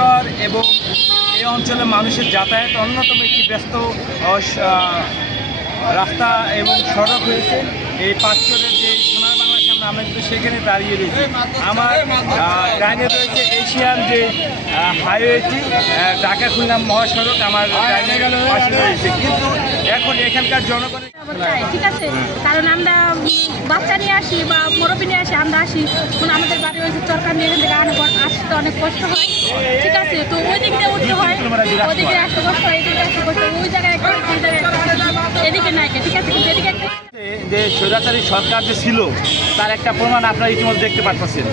শিবচর এবং এই অঞ্চলের মানুষের যাতায়াত অন্যতম একটি ব্যস্ত রাস্তা এবং সড়ক হয়েছে। এই পাঁচচরের যে সোনার বাংলার সামনে আমরা কিন্তু সেখানে দাঁড়িয়ে রয়েছি। আমার ডাইনে রয়েছে এশিয়ান যে হাইওয়েটি, ঢাকা খুলনা মহাসড়ক আমার ডাইনে পাশে রয়েছে। কিন্তু এখন এখানকার জনগণের ঠিক আছে, কারণ আমরা বাচ্চা নিয়ে আসি বা মুরব্বী নিয়ে আসি, আমরা আসি আমাদের বাড়ি হয়েছে চরকার নিয়ে এখান থেকে আসতে অনেক কষ্ট হয়। ঠিক আছে, তো ওই দিক দিয়ে উঠতে হয়, ওইদিকে আসতে কষ্ট হয়, এদিকে আসতে কষ্ট হয়, ওই জায়গায় এদিকে নাই। ঠিক আছে, কিন্তু এদিকে যে স্বৈরাচারী সরকার যে ছিল তার একটা প্রমাণ আপনারা ইতিমধ্যে দেখতে পাচ্ছেন।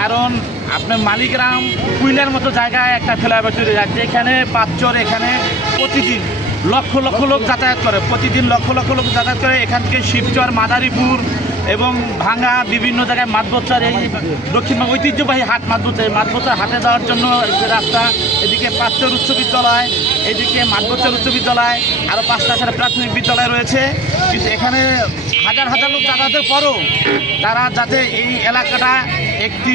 কারণ আপনার মালিগ্রাম কুইলার মতো জায়গায় একটা ফ্লাইওভার তৈরি যাচ্ছে, এখানে পাঁচচর, এখানে প্রতিদিন লক্ষ লক্ষ লোক যাতায়াত করে, প্রতিদিন লক্ষ লক্ষ লোক যাতায়াত করে। এখান থেকে শিবচর, মাদারীপুর এবং ভাঙ্গা বিভিন্ন জায়গায় মাতবচ্চার এই দক্ষিণবঙ্গ ঐতিহ্যবাহী হাট মাতবচ্চার হাটে যাওয়ার জন্য রাস্তা, এদিকে পাঁচচর উচ্চ বিদ্যালয়, এদিকে মাতবচ্চার উচ্চ বিদ্যালয়, আরও 5টা প্রাথমিক বিদ্যালয় রয়েছে। কিন্তু এখানে হাজার হাজার লোক যাতায়াতের পরও তারা যাতে এই এলাকাটা একটি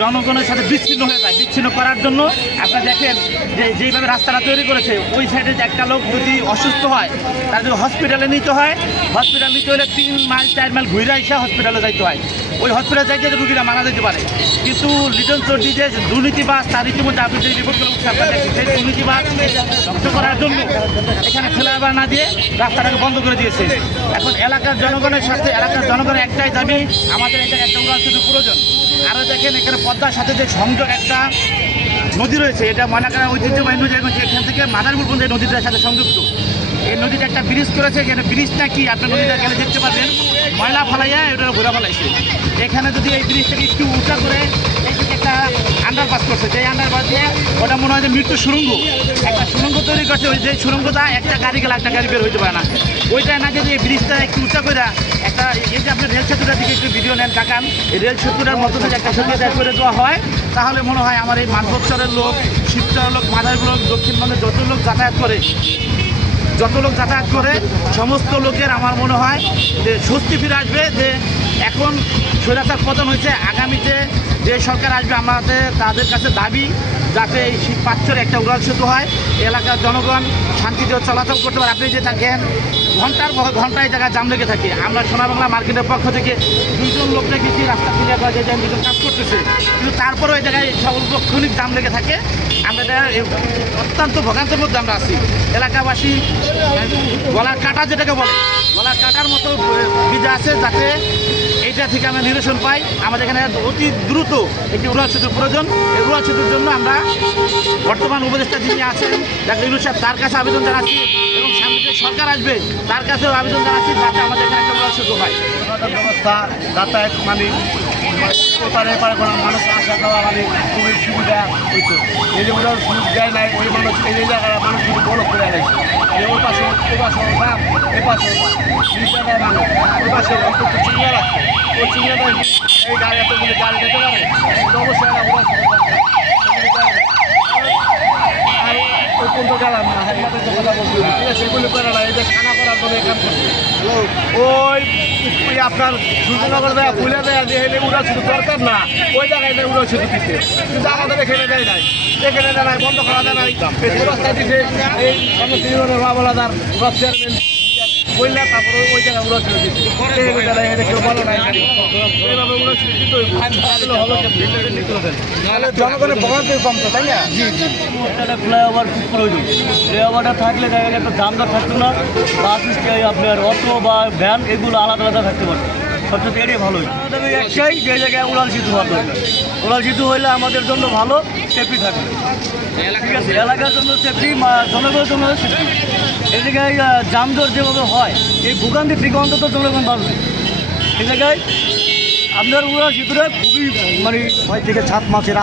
জনগণের সাথে বিচ্ছিন্ন হয়ে যায়, বিচ্ছিন্ন করার জন্য আপনারা দেখেন যে যেইভাবে রাস্তাটা তৈরি করেছে, ওই সাইডে যে একটা লোক যদি অসুস্থ হয় তার যদি হসপিটালে নিতে হয়, হসপিটাল নিতে হলে 3 মাইল 4 মাইল ঘুরে এসে হসপিটালে যাইতে হয়। ওই হসপিটালে যাইতে রুগীরা মারা যেতে পারে। কিন্তু লিটন চৌধুরী যে দুর্নীতিবাজ, তার ইতিমধ্যে আপনি যে রিপোর্টগুলো দেখছেন, সেই দুর্নীতিবাজ ধ্বংস করার জন্য এখানে ফ্লাইওভার না দিয়ে রাস্তাটাকে বন্ধ করে দিয়েছে। এখন এলাকার জনগণের সাথে এলাকার জনগণের একটাই দাবি, আমাদের এটা একটা উড়াল সেতু প্রয়োজন। আরও দেখেন এখানে পদ্মার সাথে যে সংযোগ একটা নদী রয়েছে, এটা ময়নাকাড়া ঐতিহ্যবাহী নদী, এখান থেকে মাদারীপুর পর্যন্ত এই নদীটার সাথে সংযুক্ত। এই নদীতে একটা ব্রিজ করেছে, এখানে ব্রিজটা কি আপনার নদীটা গেলে দেখতে পারবেন, ময়লা ফালাইয়া এটা ঘোরা ফেলাইছে। এখানে যদি এই ব্রিজটাকে একটু উঁচা করে এইদিকে একটা আন্ডারপাস করছে, যে আন্ডারপাস দিয়ে ওটা মনে হয় যে মৃত্যু সুড়ঙ্গ, একটা সুড়ঙ্গ তৈরি করছে। ওই যে সুড়ঙ্গটা একটা গাড়ি গেলে একটা গাড়ি বের হইতে পারে না, ওইটা না যদি এই ব্রিজটা একটু উঁচা করে একটা, এই যে আপনার রেল সেতুটার দিকে একটু ভিডিও নেন তাকান, এই রেল সেতুটার মতো থেকে একটা সেতু করে দেওয়া হয়, তাহলে মনে হয় আমার এই মাতবচ্চরের লোক, শিবচরের লোক, মাদারীপুর লোক, দক্ষিণবঙ্গে যত লোক যাতায়াত করে সমস্ত লোকের আমার মনে হয় যে স্বস্তি ফিরে আসবে। যে এখন স্বৈরাচার পতন হয়েছে, আগামীতে যে সরকার আসবে আমাদের তাদের কাছে দাবি যাতে এই পাঁচচরে একটা উড়াল সেতু হয়, এলাকার জনগণ শান্তিতে চলাচল করতে পারে। আপনি যে থাকেন ঘন্টার পর ঘন্টা এই জায়গায় জাম লেগে থাকে। আমরা সোনার বাংলা মার্কেটের পক্ষ থেকে 2জন লোক দেখেছি রাস্তা ক্লিয়ার করা, যে দুজন কাজ করতেছে, কিন্তু তারপরেও এই জায়গায় সার্বক্ষণিক জাম লেগে থাকে। আমরা অত্যন্ত ভোগান্তের মধ্যে আমরা আছি। এলাকাবাসী গলার কাটা যেটাকে বলে, গলার কাটার মতো ভিজা আছে, যাতে এইটা থেকে আমরা নিরসন পাই। আমাদের এখানে অতি দ্রুত একটি উড়াল সেতুর প্রয়োজন। এই উড়াল সেতুর জন্য আমরা বর্তমান উপদেষ্টা যিনি আছেন ডাক্তার ইউনূস সাহেব, তার কাছে আবেদন জানাচ্ছি, এবং সামনে যে সরকার আসবে তার কাছেও আবেদন জানাচ্ছি যাতে আমাদের এখানে একটা উড়াল সেতু হয়। ব্যবস্থা, যাতায়াত মানে ওপারে এপারে কোনো মানুষ আসা যাওয়া মানে খুবই সুবিধা হইতো। এই যে ওটার সুযোগ দেয় নাই, ওই মানুষ এই জায়গায় মানুষ কিন্তু বড় করে আনাইছে। ওই পাশে দাম, এ পাশে জায়গায় মানুষ, ওই পাশে অন্তত চিংড়া রাখছে, ওই চিংড়াটা এই গাড়ি এতগুলি গাড়ি যেতে পারে, অবশ্যই একটা বড় আর ওই পর্যন্ত গেলাম না, হেলমেটের যে কথা বলছি, ঠিক আছে, সেগুলি করে না, এই যে খানা করার জন্য এখান করছে ওই আপনার সূর্যনগর দেয়, ফুলে দেয়, যে এনে উড়াল সেতু দরকার না, ওই জায়গায় নেই উড়াল সেতু দিচ্ছে, কিন্তু আমাদের এখানে দেয় নাই, এখানে দেয় নাই, বন্ধ করা দেয় নাই। রাস্তা দিচ্ছে এই সামনে বাবলাদার চেয়ারম্যান বললে, তারপরে ওই জায়গায় উড়াল সেতু দিচ্ছে, কেউ বলে নাই, এইভাবে উড়াল সেতু দিতে জনগণের ভোগান্তি কম তো, তাই না? জি জি, একটা ফ্লাইওভার খুব প্রয়োজন। ফ্লাইওভারটা থাকলে দেখা গেলে একটা জামটা থাকতো না, বাস আপনার অটো বা ভ্যান এগুলো আলাদা আলাদা থাকতে পারে। সবচেয়ে এটাই ভালো হয়েছে। একটাই যে জায়গায় উড়াল সেতু হওয়ার দরকার, উড়াল সেতু হইলে আমাদের জন্য ভালো, সেফটি থাকবে। ঠিক আছে, এলাকার জন্য সেফটি, জনগণের জন্য সেফটি। এই জায়গায় জামজট যেভাবে হয়, এই ভোগান্তি থেকে অন্তত জনগণ বাড়বে। এই জায়গায় আপনার উড়াল সেতুটা খুবই মানে 6 থেকে 7 মাসের